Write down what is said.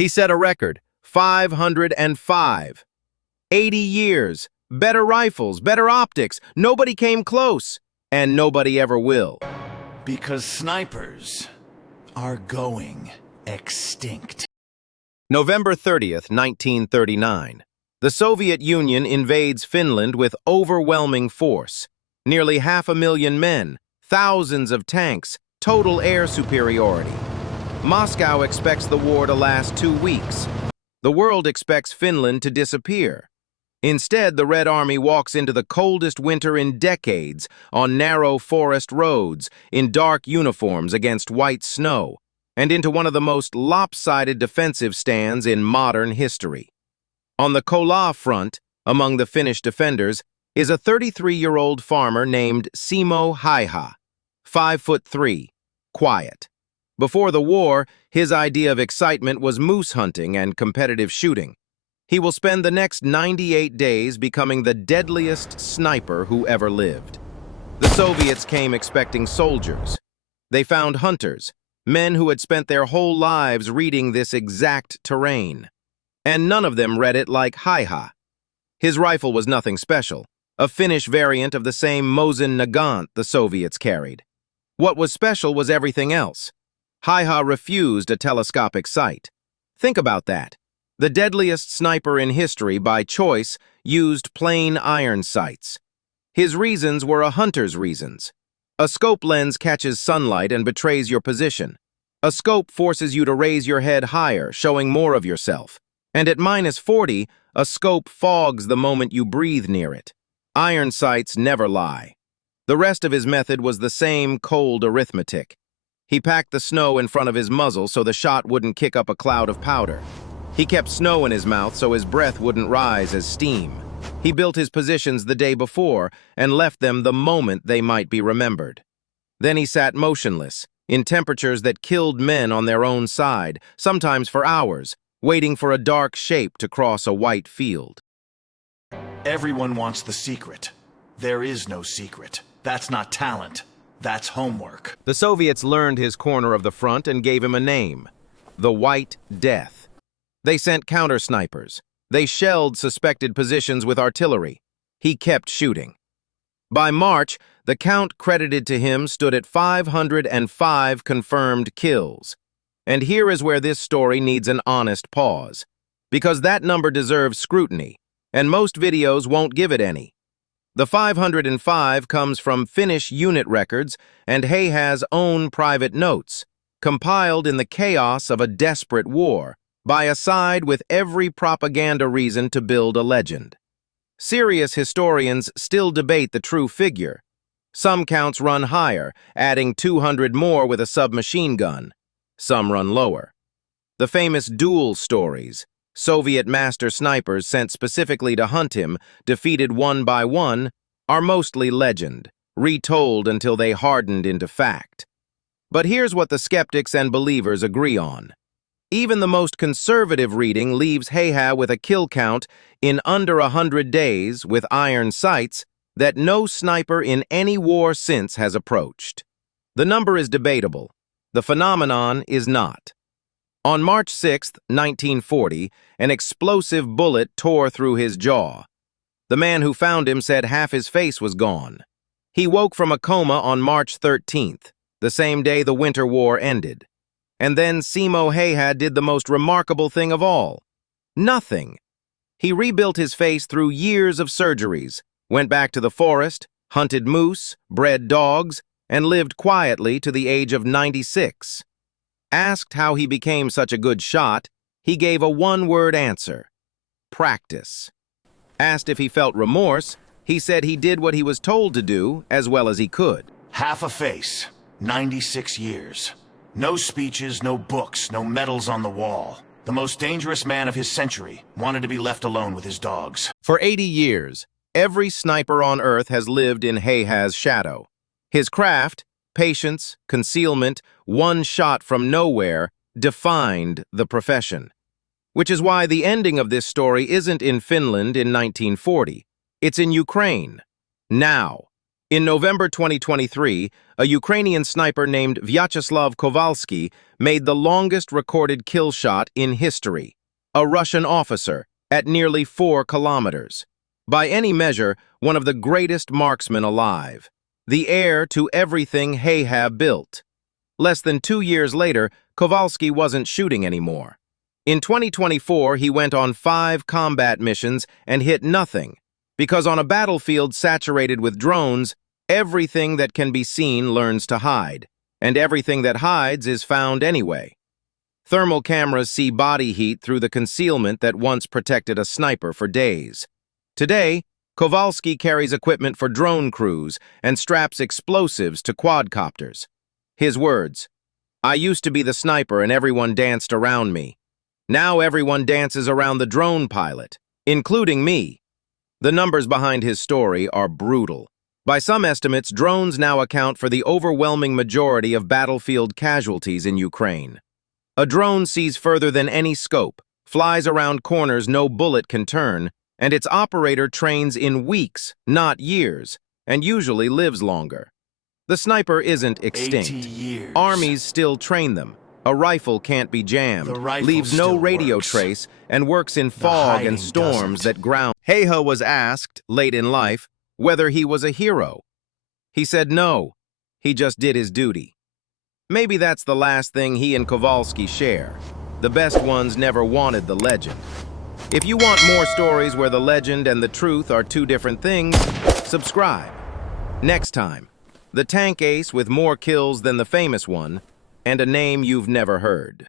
He set a record, 505. 80 years, better rifles, better optics, nobody came close, and nobody ever will. Because snipers are going extinct. November 30th, 1939. The Soviet Union invades Finland with overwhelming force. Nearly 500,000 men, thousands of tanks, total air superiority. Moscow expects the war to last 2 weeks. The world expects Finland to disappear. Instead, the Red Army walks into the coldest winter in decades on narrow forest roads, in dark uniforms against white snow, and into one of the most lopsided defensive stands in modern history. On the Kola front, among the Finnish defenders, is a 33-year-old farmer named Simo Häyhä, 5'3", quiet. Before the war, his idea of excitement was moose hunting and competitive shooting. He will spend the next 98 days becoming the deadliest sniper who ever lived. The Soviets came expecting soldiers. They found hunters, men who had spent their whole lives reading this exact terrain. And none of them read it like Häyhä. His rifle was nothing special, a Finnish variant of the same Mosin-Nagant the Soviets carried. What was special was everything else. Häyhä refused a telescopic sight. Think about that. The deadliest sniper in history, by choice, used plain iron sights. His reasons were a hunter's reasons. A scope lens catches sunlight and betrays your position. A scope forces you to raise your head higher, showing more of yourself. And at -40, a scope fogs the moment you breathe near it. Iron sights never lie. The rest of his method was the same cold arithmetic. He packed the snow in front of his muzzle so the shot wouldn't kick up a cloud of powder. He kept snow in his mouth so his breath wouldn't rise as steam. He built his positions the day before and left them the moment they might be remembered. Then he sat motionless, in temperatures that killed men on their own side, sometimes for hours, waiting for a dark shape to cross a white field. Everyone wants the secret. There is no secret. That's not talent. That's homework. The Soviets learned his corner of the front and gave him a name: the White Death. They sent counter-snipers. They shelled suspected positions with artillery. He kept shooting. By March, the count credited to him stood at 505 confirmed kills. And here is where this story needs an honest pause, because that number deserves scrutiny, and most videos won't give it any. The 505 comes from Finnish unit records and Häyhä's own private notes, compiled in the chaos of a desperate war, by a side with every propaganda reason to build a legend. Serious historians still debate the true figure. Some counts run higher, adding 200 more with a submachine gun. Some run lower. The famous duel stories, Soviet master snipers sent specifically to hunt him, defeated one by one, are mostly legend, retold until they hardened into fact. But here's what the skeptics and believers agree on. Even the most conservative reading leaves Häyhä with a kill count in under 100 days with iron sights that no sniper in any war since has approached. The number is debatable. The phenomenon is not. On March 6, 1940, an explosive bullet tore through his jaw. The man who found him said half his face was gone. He woke from a coma on March 13th, the same day the Winter War ended. And then Simo Häyhä did the most remarkable thing of all. Nothing. He rebuilt his face through years of surgeries, went back to the forest, hunted moose, bred dogs, and lived quietly to the age of 96. Asked how he became such a good shot, he gave a one-word answer: practice. Asked if he felt remorse, he said he did what he was told to do as well as he could. Half a face, 96 years. No speeches, no books, no medals on the wall. The most dangerous man of his century wanted to be left alone with his dogs. For 80 years, every sniper on Earth has lived in Häyhä's shadow. His craft, patience, concealment, one shot from nowhere, defined the profession. Which is why the ending of this story isn't in Finland in 1940. It's in Ukraine. Now. In November 2023, a Ukrainian sniper named Vyacheslav Kovalskiy made the longest recorded kill shot in history, a Russian officer, at nearly 4 kilometers. By any measure, one of the greatest marksmen alive, the heir to everything Häyhä built. Less than 2 years later, Kovalskiy wasn't shooting anymore. In 2024, he went on 5 combat missions and hit nothing, because on a battlefield saturated with drones, everything that can be seen learns to hide, and everything that hides is found anyway. Thermal cameras see body heat through the concealment that once protected a sniper for days. Today, Kovalskiy carries equipment for drone crews and straps explosives to quadcopters. His words, "I used to be the sniper and everyone danced around me. Now everyone dances around the drone pilot, including me." The numbers behind his story are brutal. By some estimates, drones now account for the overwhelming majority of battlefield casualties in Ukraine. A drone sees further than any scope, flies around corners no bullet can turn, and its operator trains in weeks, not years, and usually lives longer. The sniper isn't extinct. 80 years. Armies still train them. A rifle can't be jammed, The rifle leaves no still radio works. trace, and works in fog hiding and storms doesn't. that ground. Häyhä was asked, late in life, whether he was a hero. He said no, he just did his duty. Maybe that's the last thing he and Kovalskiy share. The best ones never wanted the legend. If you want more stories where the legend and the truth are 2 different things, subscribe. Next time, the tank ace with more kills than the famous one, and a name you've never heard.